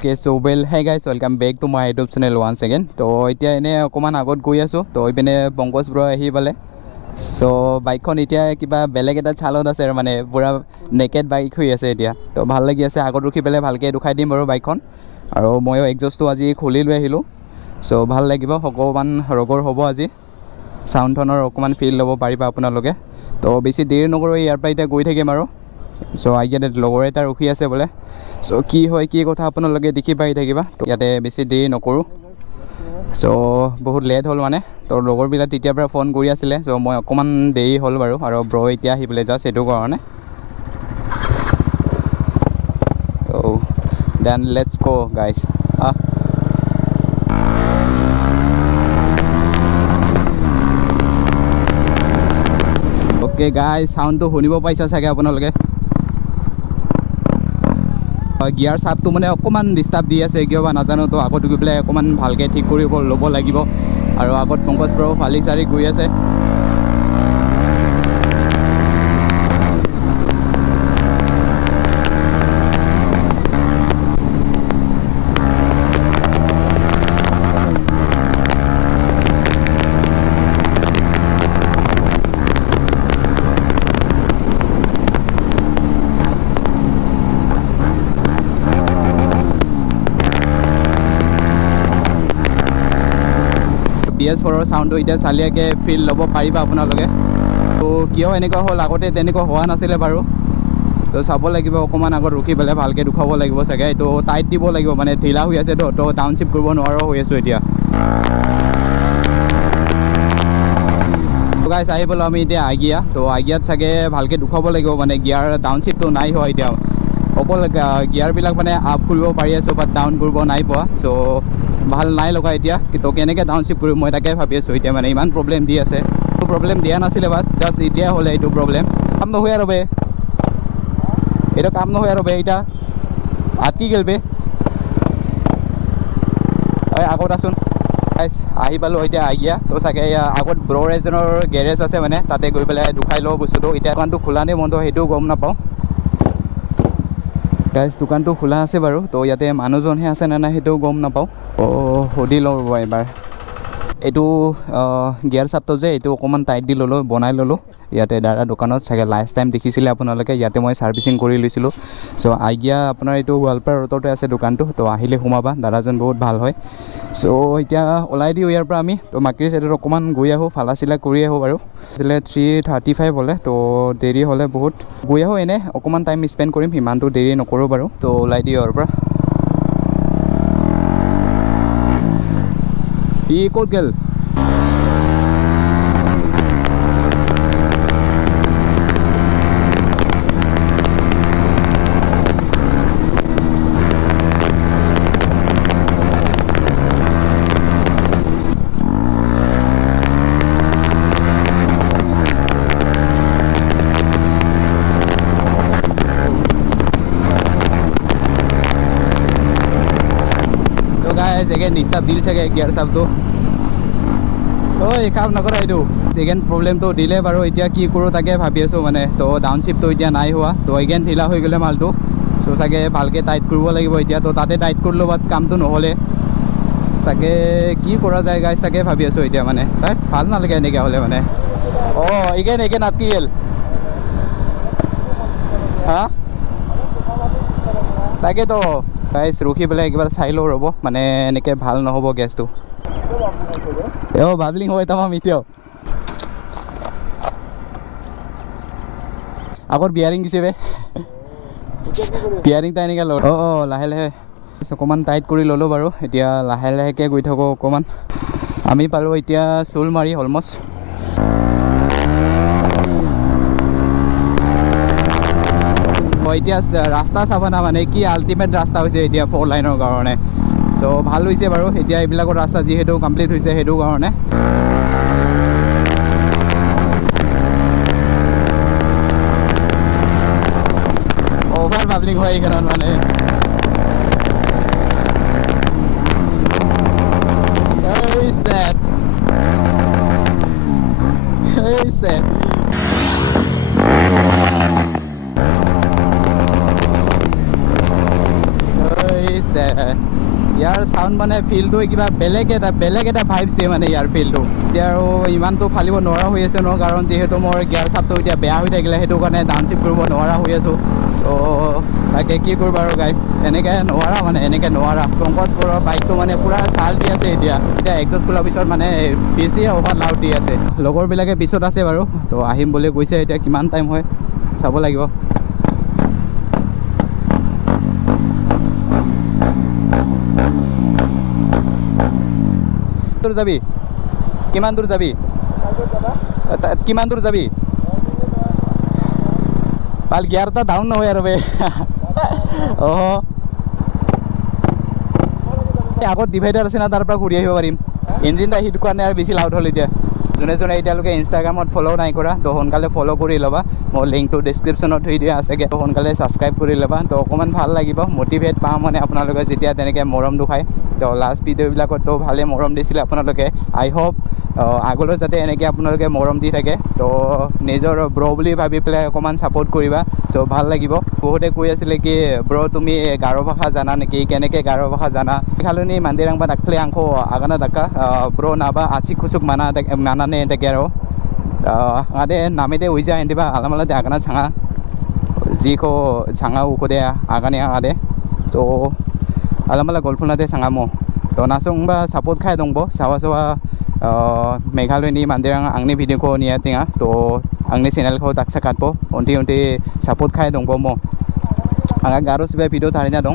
Okay, so well, hey guys, welcome back to my YouTube channel once again. So এতিয়া এনে অকমান আগত গৈ আছো তো ইপিনে পংকজ ব্ৰ আহি পালে সো বাইকখন এতিয়া কিবা বেলেগ এটা চালত আছে মানে পুৰা নেকেড বাইক হৈ আছে এতিয়া তো ভাল লাগি আছে আগত ৰখি পেলাই ভালকে দুখাই দিম বাৰু বাইকখন আৰু ময়ো এক্সজষ্টটো আজি খুলি লৈ আহিলোঁ সো ভাল লাগিব অকমান ৰগৰ হ'ব আজি সাউণ্ডখনৰ অকমান ফিল ল'ব পাৰিবা আপোনালোকে তো বেছি দেৰি নকৰো ইয়াৰ পৰা এতিয়া গৈ থাকিম আৰু সো আইয়াতে লগৰ এটা ৰখি আছে বোলে সো কি হয় কি কথা আপোনালোকে দেখি পাই থাকিবা ইয়াতে বেছি দেৰি নকৰো সো বহুত লেট হ'ল মানে তো লগৰবিলাক তেতিয়াৰ পৰা ফোন কৰি আছিলে সো মই অকমান দেৰি হ'ল বাৰু আৰু ব্ৰ এতিয়া আহি পেলাই জাষ্ট এইটো কাৰণে so then let's go guys okay guys সাউণ্ডটো শুনিব পাইছা চাগে আপোনালোকে গিয়াৰ চাপটো মানে অকমান ডিস্টার্ব দি আছে কিয় বা নাজানো তো আগত গৈ পেলাই অকমান ভালকে ঠিক কৰিব ল'ব লাগিব আৰু আগত পংকজ ব্ৰ ফালি চাৰি গৈ আছে PS4 সাউণ্ডটো এতিয়া চালিয়াকে ফিল ল'ব পাৰিবা আপোনালোকে তো কিয় এনেকুৱা হ'ল আগতে তেনেকুৱা হোৱা নাছিলে বাৰু তো চাব লাগিব অকমান আগত ৰখি পেলাই ভালকে দুখাব লাগিব চাগে তো টাইট দিব লাগিব মানে ঢিলা হৈ আছে তো টাউনশ্বিপ কৰিব নোৱাৰা হৈ আছো এতিয়া তো গাইজ আহি পেলাই আমি এতিয়া আগিয়া তো আগিয়াত চাগে ভালকে দুখাব লাগিব মানে গিয়াৰ ডাউনশ্বিপটো নাই হোৱা এতিয়া অকল গিয়াৰবিলাক মানে আপ কৰিব পাৰি আছোঁ বাট ডাউন কৰিব নাই পোৱা চ' ভাল নাই লগা এতিয়া কিন্তু কেনেকৈ ডাউনশ্বিপ কৰিম মই তাকে ভাবি আছোঁ এতিয়া মানে ইমান প্ৰব্লেম দি আছে তো প্ৰব্লেম দিয়া নাছিলে বাছ জাষ্ট এতিয়া হ'লে এইটো প্ৰব্লেম কাম নহয় আৰু বে এইটো কাম নহয় আৰু বে এতিয়া আটকি গ'ল বে আগত আছোন আহি পালোঁ এতিয়া আহিয়া তো চাগে আগত ব্ৰৰ এজনৰ গেৰেজ আছে মানে তাতে গৈ পেলাই দুখাই লওঁ বস্তুটো এতিয়া দোকানটো খোলা নে বন্ধ সেইটোও গম নাপাওঁ গাইজ দোকানটো খোলা আছে বাৰু তো ইয়াতে মানুহজনহে আছে নে নাই সেইটোও গম নাপাওঁ সুধি লওঁ ৰ'ব এবাৰ এইটো গিয়াৰ চাপটো যে এইটো অকণমান টাইট দি ল'লোঁ বনাই ল'লোঁ ইয়াতে দাদা দোকানত চাগে লাষ্ট টাইম দেখিছিলে আপোনালোকে ইয়াতে মই ছাৰ্ভিচিং কৰি লৈছিলোঁ চ' আইডিয়া আপোনাৰ এইটো গোৱালপাৰা ৰোডতে আছে দোকানটো তো আহিলে সোমাবা দাদাজন বহুত ভাল হয় চ' এতিয়া ওলাই দিওঁ ইয়াৰ পৰা আমি তো মাকৰি চাইডত অকণমান গৈ আহোঁ ফালা চিলা কৰি আহোঁ বাৰু আছিলে 3:35 হ'লে তো দেৰি হ'লে বহুত গৈ আহোঁ এনে অকণমান টাইম স্পেণ্ড কৰিম সিমানটো দেৰি নকৰোঁ বাৰু তো ওলাই দিওঁ ইয়াৰ পৰা ই ক'ত গ'ল সেকেন্ড ডিস্টাৰ্ব দিল চাগে গিয়াৰ চাপটো কাম নকৰা এইটো সেকেন্ড প্ৰব্লেমটো দিলে বাৰু এতিয়া কি কৰোঁ তাকে ভাবি আছোঁ মানে তো ডাউনশ্বিপটো এতিয়া নাই হোৱা তো এগেইন ঢিলা হৈ গ'লে মালটো চ' চাগে ভালকৈ টাইট কৰিব লাগিব এতিয়া তো তাতে টাইট কৰিলোঁ বাট কামটো নহ'লে তাকে কি কৰা যায় গাইজ তাকে ভাবি আছোঁ এতিয়া মানে তাত ভাল নালাগে এনেকৈ হ'লে মানে এগেইন আটকি গ'ল হা তাকেতো গাইজ ৰখি পেলাই একবাৰ চাই লওঁ ৰ'ব মানে এনেকৈ ভাল নহ'ব গেছটো বাবলিং হয় তামাম এতিয়াও আগত বিয়াৰিং দিছে বে বিয়াৰিংটা এনেকৈ লওঁ লাহে লাহে অকণমান টাইট কৰি ল'লোঁ বাৰু এতিয়া লাহে লাহেকৈ গৈ থাকোঁ অকণমান আমি পালোঁ এতিয়া চুল মাৰি অলমষ্ট এতিয়া ৰাস্তা চাবা না মানে কি আল্টিমেট ৰাস্তা হৈছে এতিয়া 4 লাইনৰ কাৰণে চ' ভাল হৈছে বাৰু এতিয়া এইবিলাকৰ ৰাস্তা যিহেতু কমপ্লিট হৈছে সেইটো কাৰণে অভাৰ বাবলিং হয় এইখনত মানে sad sad ইয়াৰ চাউণ্ড মানে ফিলটো কিবা বেলেগ এটা ভাইবছ দিয়ে মানে ইয়াৰ ফিলটো এতিয়া আৰু ইমানটো ফালিব নোৱাৰা হৈ আছে ন কাৰণ যিহেতু মোৰ গিয়াৰ চাপটো এতিয়া বেয়া হৈ থাকিলে সেইটো কাৰণে ডাউনশ্বিপ কৰিব নোৱাৰা হৈ আছোঁ চ' তাকে কি কৰিব আৰু গাইজ এনেকৈ নোৱাৰা মানে এনেকৈ নোৱাৰা পংকজপুৰৰ বাইকটো মানে পূৰা চাল দি আছে এতিয়া এক্সজষ্ট খোলাৰ পিছত মানে বেছিয়ে অভাৰ লাউড দি আছে লগৰবিলাকে পিছত আছে বাৰু তো আহিম বুলি কৈছে এতিয়া কিমান টাইম হয় চাব লাগিব দূৰ যাবি কিমান দূৰ যাবি কিমান দূৰ যাবি পাল গিয়াৰটা ডাউন নহয় আৰু বে অঁ আগত ডিভাইডাৰ আছে না তাৰ পৰা ঘূৰি আহিব পাৰিম ইঞ্জিনটা হিট কাৰণে আৰু বেছি লাউড হ'ল এতিয়া যোনে যোনে এতিয়ালৈকে ইনষ্টাগ্ৰামত ফ'ল' নাই কৰা তো সোনকালে ফ'ল' কৰি ল'বা মই লিংকটো ডিছক্ৰিপশ্যনত থৈ দিয়া আছেগৈ তো সোনকালে ছাবস্ক্ৰাইব কৰি ল'বা তো অকণমান ভাল লাগিব মটিভেট পাওঁ মানে আপোনালোকে যেতিয়া তেনেকৈ মৰম দুখায় তো লাষ্ট ভিডিঅ'বিলাকতো ভালেই মৰম দিছিলে আপোনালোকে আই হোপ আগলৈ যাতে এনেকৈ আপোনালোকে মৰম দি থাকে তো নিজৰ ব্ৰ বুলি ভাবি পেলাই অকণমান ছাপোৰ্ট কৰিবা চ' ভাল লাগিব বহুতে কৈ আছিলে কি ব্ৰ তুমি গাৰো ভাষা জানা নেকি কেনেকৈ গাৰো ভাষা জানা খালনি মান্দিৰাং বা দাখলে আংখ আগানা দাকা ব্ৰ নাবা আচি খুচুক মানানে এনেকৈ আৰু আদে নামেদে উইজা হেন্দিবা আলামালাতে আগানা চাঙা जिखौ सांगा उखुदे आगाने आदे तो आलामाला गलफुनाते सांगामो तो नासंबा सपोर्ट खाय दंबो सावा सावा मेघालयनि मानदिरां आंनि भिडिअखौ नियातिङा तो आंनि चेनेलखौ दाक्सा काटबो उन्थि उन्थि सपोर्ट खाय दंबो मो आंहा गारो सिबाय भिडिअ थारिना दं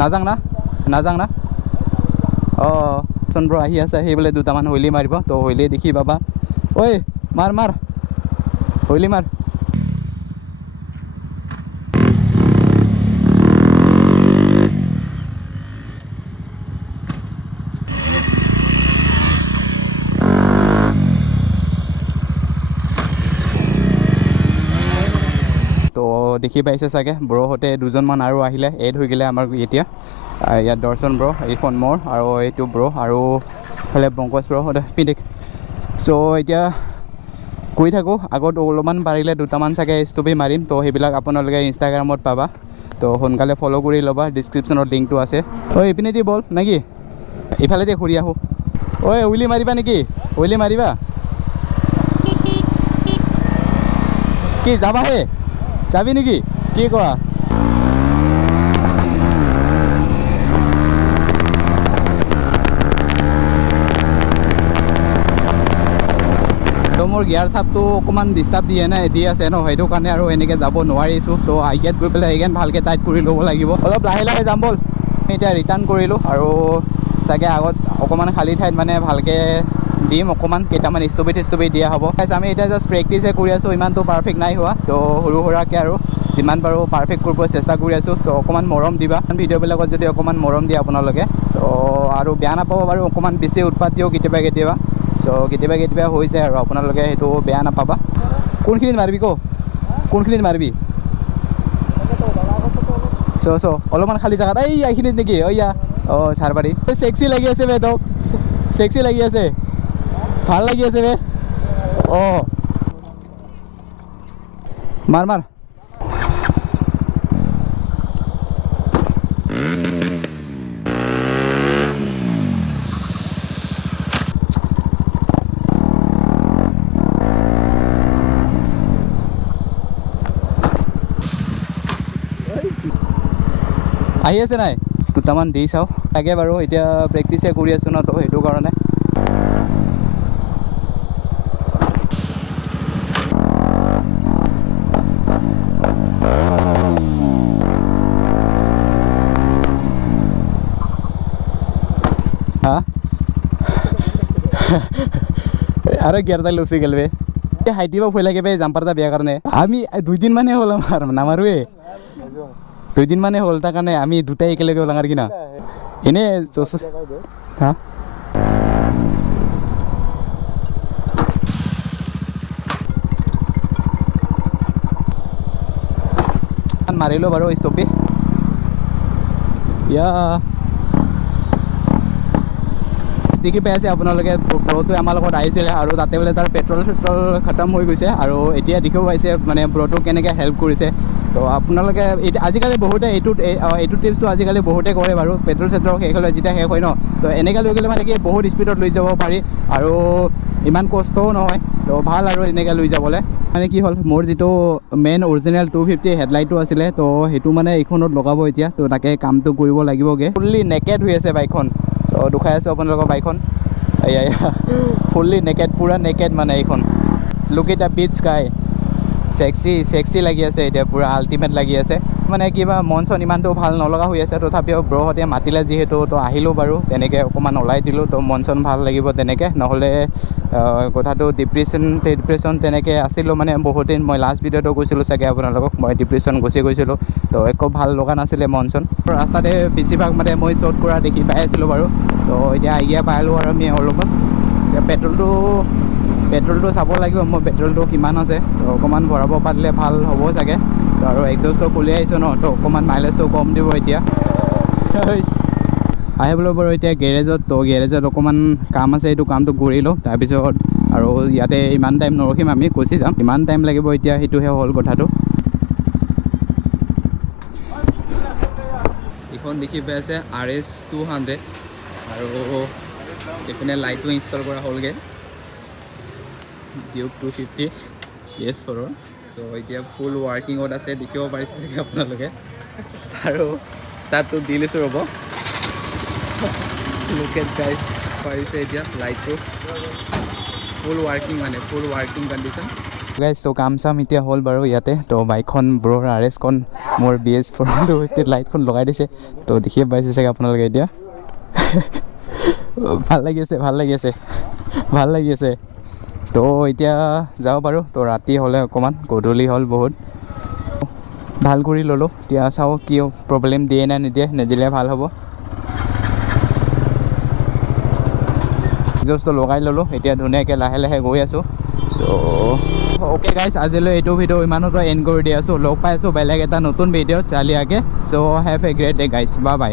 नाजांना सनब्र आहि आसे हेबले दुटामान हइली मारिब तो हइली देखि बाबा ओइ मार हइली मार দেখি পাইছে চাগে ব্ৰহঁতে দুজনমান আৰু আহিলে এড হৈ গ'লে আমাৰ এতিয়া ইয়াত দৰ্শন ব্ৰ এইখন মোৰ আৰু এইটো ব্ৰ আৰু ফালে পংকজ ব্ৰহঁতে পিন্ধি চ' এতিয়া কৈ থাকোঁ আগত অলপমান পাৰিলে দুটামান চাগে ষ্টপি মাৰিম তো সেইবিলাক আপোনালোকে ইনষ্টাগ্ৰামত পাবা তো সোনকালে ফ'ল' কৰি ল'বা ডিছক্ৰিপশ্যনত লিংকটো আছে ঐ এইপিনেদি বল নেকি ইফালেদি ঘূৰি আহোঁ ঐ উইলি মাৰিবা নেকি উইলি মাৰিবা কি যাবাহে যাবি নেকি কি কোৱা তো মোৰ গিয়াৰ চাপটো অকণমান ডিষ্টাৰ্ব দি আছে ন সেইটো কাৰণে আৰু এনেকৈ যাব নোৱাৰিছোঁ তো আইকিয়াত গৈ পেলাই এইখন ভালকৈ টাইট কৰি ল'ব লাগিব অলপ লাহে লাহে যাম ব'ল এতিয়া ৰিটাৰ্ণ কৰিলোঁ আৰু চাগে আগত অকণমান খালী ঠাইত মানে ভালকৈ দিম অকণমান কেইটামান ষ্টপি দিয়া হ'ব আমি এতিয়া জাষ্ট প্ৰেক্টিছে কৰি আছোঁ ইমানটো পাৰফেক্ট নাই হোৱা তো সৰু সুৰাকৈ আৰু যিমান পাৰোঁ পাৰফেক্ট কৰিব চেষ্টা কৰি আছোঁ তো অকণমান মৰম দিবা ভিডিঅ'বিলাকত যদি অকণমান মৰম দিয়ে আপোনালোকে তো আৰু বেয়া নাপাব বাৰু অকণমান বেছি উৎপাত দিওঁ কেতিয়াবা চ' কেতিয়াবা হৈ যায় আৰু আপোনালোকে সেইটো বেয়া নাপাবা কোনখিনিত মাৰিবি কোনখিনিত মাৰিবি চ' অলপমান খালী জেগাত এইখিনিত নেকি চাৰবাৰী চেক্সি লাগি আছে বে তোক চেক্সি লাগি আছে ভাল লাগি আছে বে মাৰ আহি আছে নাই দুটামান দি চাওঁ তাকে বাৰু এতিয়া প্ৰেক্টিছে কৰি আছোঁ ন তো সেইটো কাৰণে আৰু গিয়াৰটা লুচি গ'ল বে হাইটিব ভয় লাগে বে জাম্পাৰটা বেয়া কাৰণে আমি 2 দিন মানে হ'ল আমাৰ নামাৰোৱে 2 দিন মানে হ'ল তাৰ কাৰণে আমি দুটাই একেলগে ওলাঙাৰ কিনা এনে হা মাৰিলোঁ বাৰু ষ্টপি দেখি পাই আছে আপোনালোকে ব্ৰটো আমাৰ লগত আহিছিলে আৰু তাতে বোলে তাৰ পেট্ৰল চেট্ৰল খতম হৈ গৈছে আৰু এতিয়া দেখিব পাইছে মানে ব্ৰটো কেনেকৈ হেল্প কৰিছে তো আপোনালোকে আজিকালি বহুতে এইটো টিপছটো আজিকালি বহুতে কৰে বাৰু পেট্ৰল চেট্ৰল শেষ হ'লে যেতিয়া শেষ হয় ন তো এনেকৈ লৈ গ'লে মানে কি বহুত স্পীডত লৈ যাব পাৰি আৰু ইমান কষ্টও নহয় তো ভাল আৰু এনেকৈ লৈ যাবলৈ মানে কি হ'ল মোৰ যিটো মেইন অৰিজিনেল 250 হেডলাইটটো আছিলে তো সেইটো মানে এইখনত লগাব এতিয়া তো তাকে কামটো কৰিব লাগিবগৈ ফুল্লি নেকেড হৈ আছে বাইকখন তো দুখাই আছোঁ আপোনালোকৰ বাইকখন এয়া ফুল্লি নেকেড পূৰা নেকেড মানে এইখন look at the peach sky sexy লাগি আছে এতিয়া পূৰা আল্টিমেট লাগি আছে মানে কিবা মন চন ইমানটো ভাল নলগা হৈ আছে তথাপিও ব্ৰহঁতে মাতিলে যিহেতু তো আহিলোঁ বাৰু তেনেকৈ অকণমান ওলাই দিলোঁ তো মন চন ভাল লাগিব তেনেকৈ নহ'লে কথাটো ডিপ্ৰেশ্যন তেনেকৈ আছিলোঁ মানে বহুত দিন মই লাষ্ট ভিডিঅ'টো কৈছিলোঁ চাগে আপোনালোকক মই ডিপ্ৰেশ্যন গুচি গৈছিলোঁ তো একো ভাল লগা নাছিলে মন চন ৰাস্তাতে বেছিভাগ মানে মই শ্বট কৰা দেখি পাই আছিলোঁ বাৰু তো এতিয়া আইডিয়া পালোঁ আৰু আমি অলমষ্ট এতিয়া পেট্ৰলটো চাব লাগিব মোৰ পেট্ৰলটো কিমান আছে তো অকণমান ভৰাব পাৰিলে ভাল হ'ব চাগে তো আৰু এক্সজষ্টটো খুলি আহিছোঁ ন তো অকণমান মাইলেজটো কম দিব এতিয়া আহিবলৈ বাৰু এতিয়া গেৰেজত অকণমান কাম আছে এইটো কামটো কৰি লওঁ তাৰপিছত আৰু ইয়াতে ইমান টাইম নৰখিম আমি গুচি যাম ইমান টাইম লাগিব এতিয়া সেইটোহে হ'ল কথাটো এইখন দেখি পাই আছে RS200 আৰু এইপিনে লাইটো ইনষ্টল কৰা হ'লগৈ Duke250 PS4 চ' এতিয়া ফুল ৱাৰ্কিঙত আছে দেখিব পাৰিছে চাগে আপোনালোকে আৰু ষ্টাৰ্টটো দি লৈছোঁ ৰ'ব লুক এট গাইজ পাৰিছে এতিয়া লাইটটো ফুল ৱাৰ্কিং কণ্ডিশ্যন গাইজ চ' কাম চাম এতিয়া হ'ল বাৰু ইয়াতে তো বাইকখন ব্ৰৰ RS-খন মোৰ BS4 লাইটখন লগাই দিছে তো দেখিয়ে পাইছে চাগে আপোনালোকে এতিয়া ভাল লাগি আছে তো এতিয়া যাওঁ বাৰু তো ৰাতি হ'লে অকণমান গধূলি হ'ল বহুত ভাল কৰি ল'লোঁ এতিয়া চাওঁ কি প্ৰব্লেম দিয়ে নে নিদিলে ভাল হ'ব এক্সজষ্টটো লগাই ল'লোঁ এতিয়া ধুনীয়াকৈ লাহে গৈ আছোঁ চ' অ'কে গাইজ আজিলৈ এইটো ভিডিঅ' ইমানতো এণ্ড কৰি দি আছোঁ লগ পাই আছোঁ বেলেগ এটা নতুন ভিডিঅ'ত চালিয়াকৈ চ' have a great day guys by